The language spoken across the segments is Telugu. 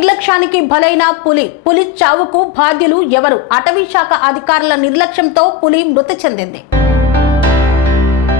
నిర్లక్ష్యానికి బలైన పులి చావుకు బాధ్యులు ఎవరు? అటవీ శాఖ అధికారుల నిర్లక్ష్యంతో పులి మృతి చెందింది.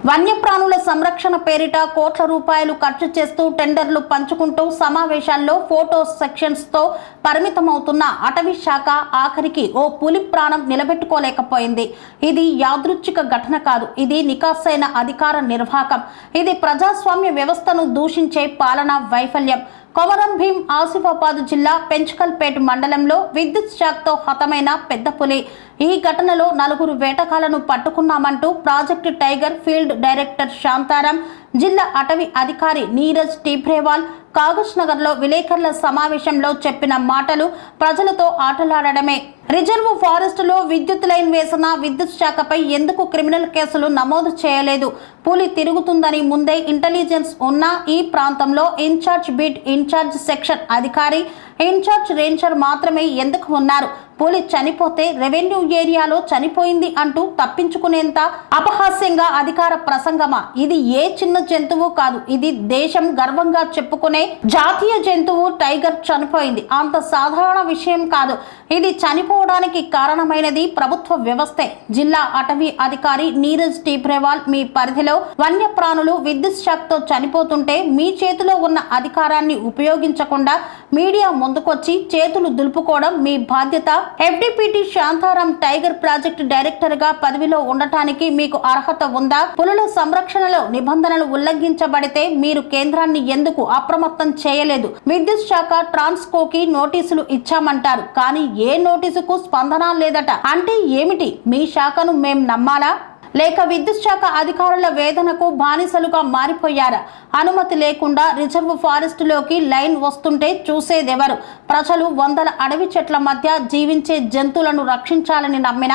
వన్యప్రాణుల సంరక్షణ పేరిట కోట్ల రూపాయలు ఖర్చు చేస్తూ టెండర్లు పంచుకుంటూ సమావేశాల్లో ఫోటో సెక్షన్స్ తో పరిమితమవుతున్న అటవీ శాఖ ఆఖరికి ఓ పులి ప్రాణం నిలబెట్టుకోలేకపోయింది. ఇది యాదృచ్ఛిక ఘటన కాదు, ఇది నికాసైన అధికార నిర్వాహకం. ఇది ప్రజాస్వామ్య వ్యవస్థను దూషించే పాలనా వైఫల్యం. కొమరం భీం ఆసిఫాబాద్ జిల్లా పెంచకల్పేట మండలంలో విద్యుత్ షాక్తో హతమైన పెద్ద పులి. ఈ ఘటనలో 4 వేటగాళ్లను పట్టుకున్నామంటూ project tiger field director Shantaram, జిల్లా అటవీ అధికారి నీరజ్ టీబ్రేవాల్ కాగజ్ నగర్ లో విలేకరుల సమావేశంలో చెప్పిన మాటలు ప్రజలతో ఆటలాడడమే. రిజర్వ్ ఫారెస్ట్ లో విద్యుత్ లైన్ వేసిన విద్యుత్ శాఖపై ఎందుకు క్రిమినల్ కేసులు నమోదు చేయలేదు? పులి తిరుగుతుందని ముందే ఇంటెలిజెన్స్ ఉన్న ఈ ప్రాంతంలో ఇన్ఛార్జ్ బీట్, ఇన్ఛార్జ్ సెక్షన్ అధికారి, ఇన్ఛార్జ్ రేంజర్ మాత్రమే ఎందుకు ఉన్నారు? పులి చనిపోతే రెవెన్యూ ఏరియాలో చనిపోయింది అంటూ తప్పించుకునేంత అపహాస్యంగా అధికార ప్రసంగమా? ఇది ఏ చిన్న జంతువు కాదు, ఇది దేశం గర్వంగా చెప్పుకునే జాతీయ జంతువు. టైగర్ చనిపోయింది అంత సాధారణ విషయం కాదు. ఇది చనిపోవడానికి కారణమైనది ప్రభుత్వ వ్యవస్థే. జిల్లా అటవీ అధికారి నీరజ్ టీబ్రేవాల్, మీ పరిధిలో వన్యప్రాణులు విద్యుత్ షాక్తో చనిపోతుంటే మీ చేతిలో ఉన్న అధికారాన్ని ఉపయోగించకుండా మీడియా ముందుకొచ్చి చేతులు దులుపుకోవడం మీ బాధ్యత. ఎఫ్డిపిటి శాంతారాం టైగర్ ప్రాజెక్ట్ డైరెక్టర్ గా పదవిలో ఉండటానికి మీకు అర్హత ఉందా? పులుల సంరక్షణలో నిబంధనలు ఉల్లంఘించబడితే మీరు కేంద్రాన్ని ఎందుకు అప్రమత్తం చేయలేదు? విద్యుత్ శాఖ ట్రాన్స్కోకి నోటీసులు ఇచ్చామంటారు, కానీ ఏ నోటీసుకు స్పందన లేదట. అంటే ఏమిటి? మీ శాఖను మేం నమ్మాలా? లేక విద్యుత్ శాఖ అధికారుల వేదనకు బానిసలుగా మారిపోయారా? అనుమతి లేకుండా రిజర్వ్ ఫారెస్ట్ లోకి లైన్ వస్తుంటే చూసేదెవరు? ప్రజలు వందల అడవి చెట్ల మధ్య జీవించే జంతువులను రక్షించాలని నమ్మిన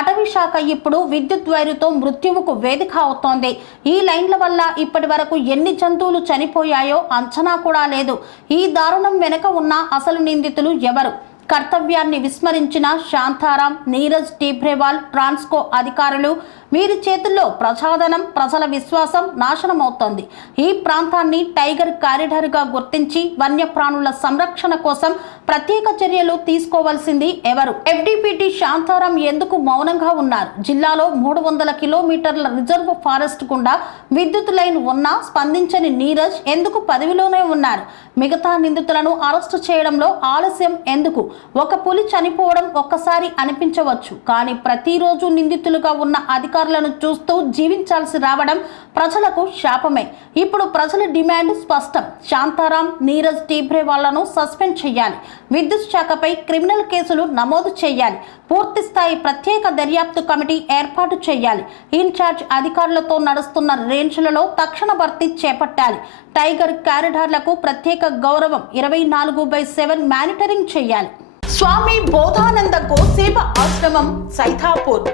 అటవీ శాఖ ఇప్పుడు విద్యుత్ వైరుతో మృత్యువుకు వేదిక అవుతోంది. ఈ లైన్ల వల్ల ఇప్పటి వరకు ఎన్ని జంతువులు చనిపోయాయో అంచనా కూడా లేదు. ఈ దారుణం వెనుక ఉన్న అసలు నిందితులు ఎవరు? కర్తవ్యాన్ని విస్మరించిన శాంతారాం, నీరజ్ టీబ్రేవాల్, ట్రాన్స్కో అధికారులు, వీరి చేతుల్లో ప్రజాధనం, ప్రజల విశ్వాసం నాశనమవుతోంది. ఈ ప్రాంతాన్ని టైగర్ కారిడార్ గా గుర్తించి వన్యప్రాణుల సంరక్షణ కోసం ప్రత్యేక చర్యలు తీసుకోవాల్సింది ఎవరు? ఎఫ్డిపిటి శాంతారాం ఎందుకు మౌనంగా ఉన్నారు? జిల్లాలో 300 కిలోమీటర్ల రిజర్వ్ ఫారెస్ట్ గుండా విద్యుత్ లైన్ ఉన్నా స్పందించని నీరజ్ ఎందుకు పదవిలోనే ఉన్నారు? మిగతా నిందితులను అరెస్టు చేయడంలో ఆలస్యం ఎందుకు? ఒక పులి చనిపోవడం ఒక్కసారి అనిపించవచ్చు, కానీ ప్రతిరోజు నిందితులుగా ఉన్న అధికారులను చూస్తూ జీవించాల్సి రావడం ప్రజలకు శాపమే. ఇప్పుడు ప్రజల డిమాండ్ స్పష్టం. శాంతారాం, నీరజ్ టీబ్రేవాళ్లను సస్పెండ్ చేయాలి. విద్యుత్ శాఖపై క్రిమినల్ కేసులు నమోదు చేయాలి. పూర్తి స్థాయి ప్రత్యేక దర్యాప్తు కమిటీ ఏర్పాటు చేయాలి. ఇన్ఛార్జ్ అధికారులతో నడుస్తున్న రేంజ్లలో తక్షణ భర్తీ చేపట్టాలి. టైగర్ కారిడార్లకు ప్రత్యేక గౌరవం 24/7 మానిటరింగ్ చేయాలి. స్వామి బోధానంద గోసేవ ఆశ్రమం, సైథాపూర్.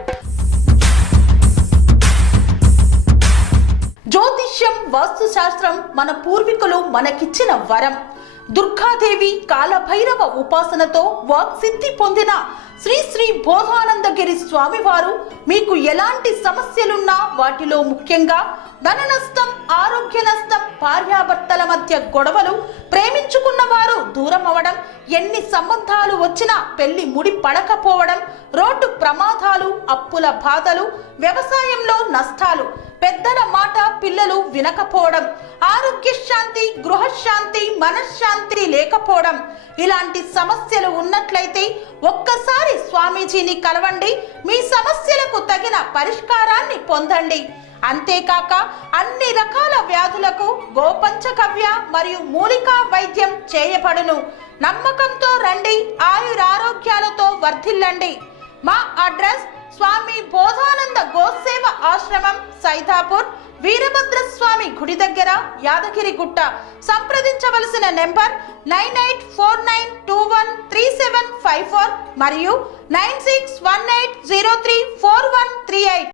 జ్యోతిష్యం, వాస్తుశాస్త్రం మన పూర్వీకులు మనకిచ్చిన వరం. దుర్గాదేవి, కాలభైరవ ఉపాసనతో వాక్సిద్ధి పొందిన శ్రీ శ్రీ బోధానందగిరి స్వామివారు మీకు ఎలాంటి సమస్యలున్నా, వాటిలో ముఖ్యంగా ధన నష్టం, ఆరోగ్య నష్టం, భార్యాభర్తల మధ్య గొడవలు, ప్రేమించుకున్న వారు దూరం అవడం, ఎన్ని సంబంధాలు వచ్చినా పెళ్లి ముడి పడకపోవడం, రోడ్డు ప్రమాదాలు, అప్పుల బాధలు, వ్యవసాయంలో నష్టాలు, పెద్దల మాట పిల్లలు వినకపోవడం, ఆరోగ్య శాంతి, గృహశాంతి, మనశ్శాంతి లేకపోవడం, ఇలాంటి సమస్యలు ఉన్నట్లయితే ఒక్కసారి స్వామీజీని కలవండి. మీ సమస్యలకు తగిన పరిష్కారాన్ని పొందండి. అంతేకాక అన్ని రకాల వ్యాధులకు గోపంచకవ్య మరియు మూలికా వైద్యం చేయబడును. నమ్మకంతో రండి, ఆయురారోగ్యాలతో వర్ధిల్లండి. మా అడ్రస్ స్వామి బోధానంద గోసేవ ఆశ్రమం, సైథాపూర్, వీరభద్రస్వామి గుడి దగ్గర, యాదగిరిగుట్ట. సంప్రదించవలసిన నెంబర్ 9849213754 మరియు 9618034138.